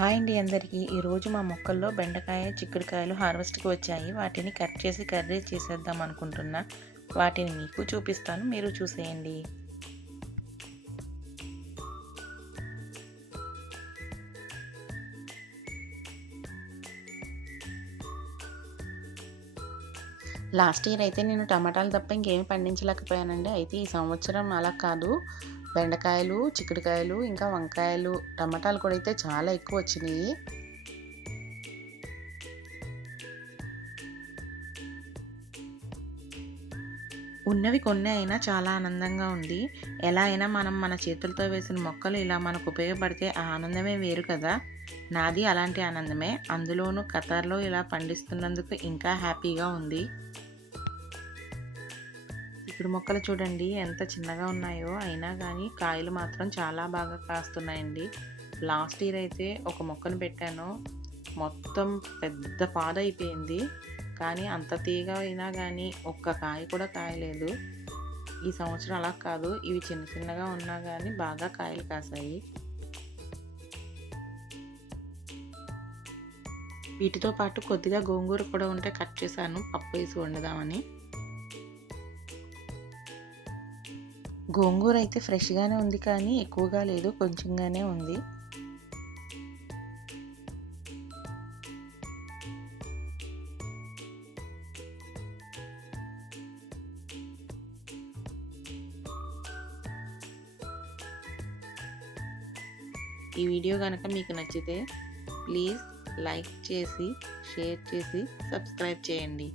Hi అండి అందరికీ. ఈరోజు మా మొక్కల్లో బెండకాయ, చిక్కుడుకాయలు హార్వెస్ట్‌కి వచ్చాయి. వాటిని కట్ చేసి కర్రీ చేసేద్దాం అనుకుంటున్నా. వాటిని మీకు చూపిస్తాను. మీరు చూసేయండి. లాస్ట్ ఇయర్ అయితే నేను టమాటాలు తప్ప ఇంకేమి పండించలేకపోయానండి. అయితే ఈ సంవత్సరం అలా కాదు. బెండకాయలు, చిక్కుడుకాయలు, ఇంకా వంకాయలు, టమాటాలు కూడా అయితే చాలా ఎక్కువ వచ్చినాయి. ఉన్నవి కొన్నే అయినా చాలా ఆనందంగా ఉంది. ఎలా అయినా మనం మన చేతులతో వేసిన మొక్కలు ఇలా మనకు ఉపయోగపడితే ఆ ఆనందమే వేరు కదా! నాది అలాంటి ఆనందమే. అందులోనూ ఖతార్‌లో ఇలా పండిస్తున్నందుకు ఇంకా హ్యాపీగా ఉంది. చిక్కుడు మొక్కలు చూడండి ఎంత చిన్నగా ఉన్నాయో, అయినా గానీ కాయలు మాత్రం చాలా బాగా కాస్తున్నాయండి. లాస్ట్ ఇయర్ అయితే ఒక మొక్కను పెట్టాను. మొత్తం పెద్ద పాదయిపోయింది. కానీ అంత తీగ అయినా గానీ ఒక్క కాయ కూడా కాయలేదు. ఈ సంవత్సరం అలా కాదు. ఇవి చిన్న చిన్నగా ఉన్నా గానీ బాగా కాయలు కాసాయి. వీటితో పాటు కొద్దిగా గోంగూర కూడా ఉంటే కట్ చేశాను పప్పేసి వండుదామని. గోంగూర అయితే ఫ్రెష్‌గానే ఉంది కానీ ఎక్కువగా లేదు. కొంచెంగానే ఉంది. ఈ వీడియో గనక మీకు నచ్చితే ప్లీజ్ లైక్ చేసి, షేర్ చేసి, సబ్స్క్రైబ్ చేయండి.